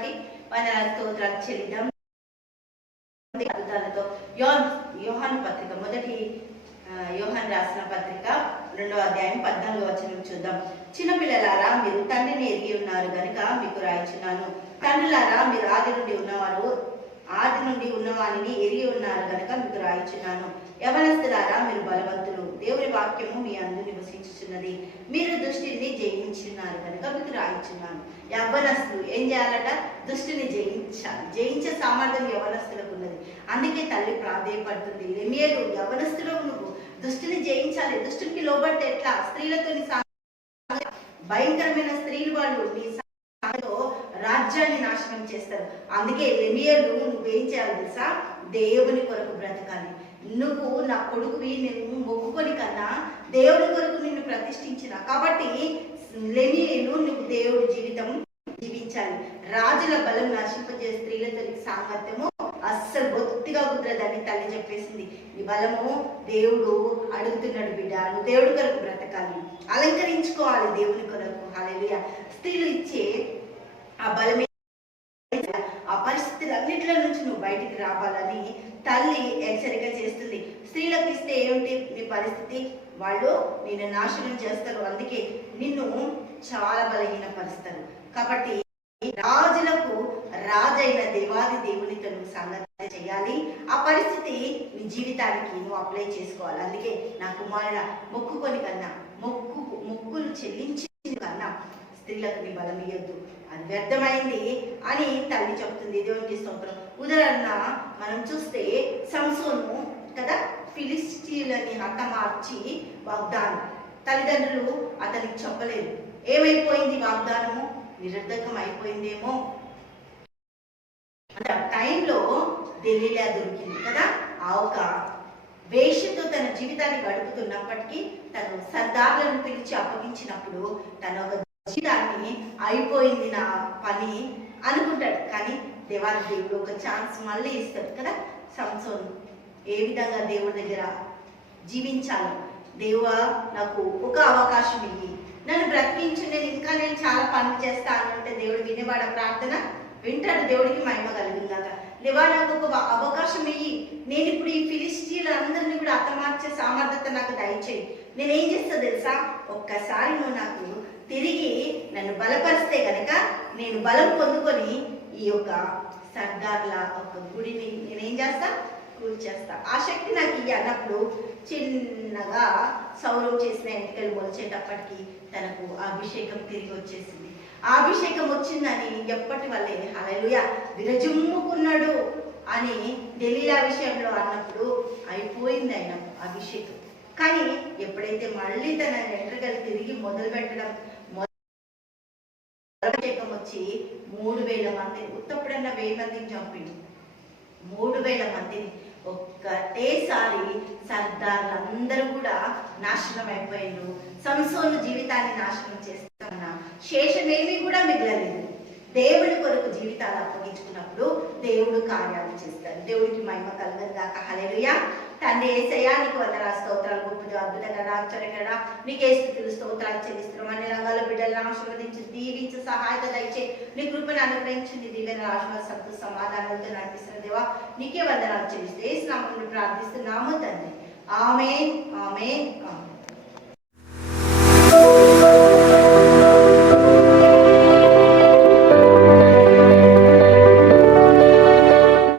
కాబట్టి స్తోత్రాలు చెల్లిద్దాం అద్భుతాలతో యోహాన్ పత్రిక మొదటి యోహన్ రాసిన పత్రిక రెండో అధ్యాయం పద్నాలుగు వచనం చూద్దాం. చిన్నపిల్లలారా మీరు తండ్రిని ఎరిగి ఉన్నారు కనుక మీకు రాయిచున్నాను. తండ్రిలారా మీరు ఆది నుండి ఉన్నవారు ఆది నుండి ఉన్నవానిని ఎరిగి ఉన్నారు గనుక మీకు రాయిచున్నాను. యవనస్తులారా మీరు బలవంతులు. దేవుని వాక్యము మీ అందు నివసించుచున్నది. మీరు దృష్టిని జయించున్నారు కనుక మీకు రాయించున్నాను. యవనస్తులు ఏం చేయాలట? దృష్టిని జయించాలి. జయించే సామర్థ్యం యవనస్తులకు ఉన్నది. అందుకే తల్లి ప్రాధేయపడుతుంది. ఎమియలు యవనస్తులు నువ్వు దుష్టిని జయించాలి. దృష్టికి లోబడితే ఎట్లా? స్త్రీలతో భయంకరమైన స్త్రీలు వాళ్ళు నీ రాజ్యాన్ని నాశనం చేస్తారు. అందుకే లెమియలు నువ్వేం చేయాలి తెలుసా? దేవుని కొరకు బ్రతకాలి. నువ్వు నా కొడుకువి నేను మొక్కుకొని కన్నా దేవుని కొరకు నిన్ను ప్రతిష్ఠించిన. కాబట్టి లెమియలు నువ్వు దేవుడి జీవితం జీవించాలి. రాజుల బలం నశింపజే స్త్రీలతో నీకు సామర్థ్యము అస్సలు బొత్తిగా కుదరదని తల్లి చెప్పేసింది. నీ బలము దేవుడు అడుగుతున్నాడు బిడ్డ. నువ్వు దేవుడి కొరకు బ్రతకాలి. అలంకరించుకోవాలి దేవుని కొరకు. హాలేలుయ స్త్రీలు ఇచ్చే ఆ బలమైన ఆ పరిస్థితులన్నింటిలో నుంచి నువ్వు బయటికి రావాలని తల్లి హెచ్చరిక చేస్తుంది. స్త్రీలకు ఇస్తే ఏమిటి నీ పరిస్థితి. వాళ్ళు నిన్ను నాశనం చేస్తారు. అందుకే నిన్ను చాలా బలహీనపరుస్తారు. కాబట్టి రాజులకు రాజైన దేవాది దేవునితో నువ్వు సంగతి చేయాలి. ఆ పరిస్థితి నీ జీవితానికి నువ్వు అప్లై చేసుకోవాలి. అందుకే నా కుమారుడ మొక్కుకొని కన్నా మొక్కు స్త్రీలకు నీ బలం ఇయ్యొద్దు అది వ్యర్థమైంది అని తల్లి చెప్తుంది. దేవునికి స్తోత్రం ఉదాహరణ మనం చూస్తే సంసోను కదా ఫిలిస్టీలని హతమార్చి వాగ్దానం. తల్లిదండ్రులు అతనికి చెప్పలేదు. ఏమైపోయింది వాగ్దానము? నిరర్ధకం అయిపోయిందేమో అంటే ఆ టైంలో ఢిల్లీలో దొరికింది కదా ఆ ఒక వేషతో తన జీవితాన్ని గడుపుతున్నప్పటికీ తను సర్దార్లను పిలిచి అప్పగించినప్పుడు తన ఒక అయిపోయింది నా పని అనుకుంటాడు. కానీ దేవాది దేవుడు ఒక ఛాన్స్ మళ్ళీ ఇస్తాడు కదా సంసోన్. ఏ విధంగా దేవుడి దగ్గర జీవించాలి. దేవా నాకు ఒక అవకాశం ఇయ్యి. నన్ను బ్రతికించు నేను ఇంకా నేను చాలా పనులు చేస్తాను అంటే దేవుడు వినేవాడ ప్రార్థన వింటాడు. దేవుడికి మహిమ కలిగిందాక లేవా నాకు ఒక అవకాశం ఇయ్యి. నేను ఇప్పుడు ఈ ఫిలిస్టీలు అందరూ అతమార్చే సామర్థ్యత నాకు దయచేయి. నేనేం చేస్తా తెలుసా? ఒక్కసారి నువ్వు నాకు తిరిగి నన్ను బలపరిస్తే కనుక నేను బలం పొందుకొని ఈ యొక్క సర్దార్ల ఒక గుడిని నేనేం చేస్తా? కూల్చేస్తా. ఆ శక్తి నాకు ఇవి అన్నప్పుడు చిన్నగా సౌరవ్ చేసిన ఎంటికలు మొలిచేటప్పటికి తనకు అభిషేకం తిరిగి వచ్చేసింది. ఆ అభిషేకం వచ్చిందని ఎప్పటి వల్లే? అలలుయ విరజుమ్ముకున్నాడు. అని ఢిల్లీల విషయంలో అన్నప్పుడు అయిపోయింది ఆయన అభిషేక్. కానీ ఎప్పుడైతే మళ్ళీ తన ఎంట్రగలు తిరిగి మొదలు పెట్టడం అభిషేకం వచ్చి మూడు వేల మంది ఉత్తప్పుడన్నా వెయ్యి మందిని చంపింది మూడు వేల మందిని ఒక్కటేసారి సర్దార్లందరూ కూడా నాశనం అయిపోయిండు సంసోను జీవితాన్ని నాశనం చేస్తున్నా శేషమేమీ కూడా మిగలలేదు. దేవుడి కొరకు జీవితాలు అప్పగించుకున్నప్పుడు దేవుడు కార్యాలు చేస్తాడు. దేవుడికి మహిమ కలగదు దాకా హలేలుయా తండ్రి ఏసయ్యా నీకు వందరా స్తోత్రాలు గొప్పది అద్భుతంగా ఆశ్చర్యంగా నీకే స్థితులు స్తోత్రాలు చెల్లిస్తున్నాం. అన్ని రంగాల్లో బిడ్డలను ఆశీర్వదించి దీవించి సహాయత దయచే నీ కృపను అనుగ్రహించింది దీవెన దివ్యన ఆశీర్వాద సంతు సమాధానాలతో నడిపిస్తున్న దేవా నీకే వందనాలు చెల్లిస్తే ఏ స్నామం ప్రార్థిస్తున్నాము తండ్రి. ఆమె ఆమె ఆమె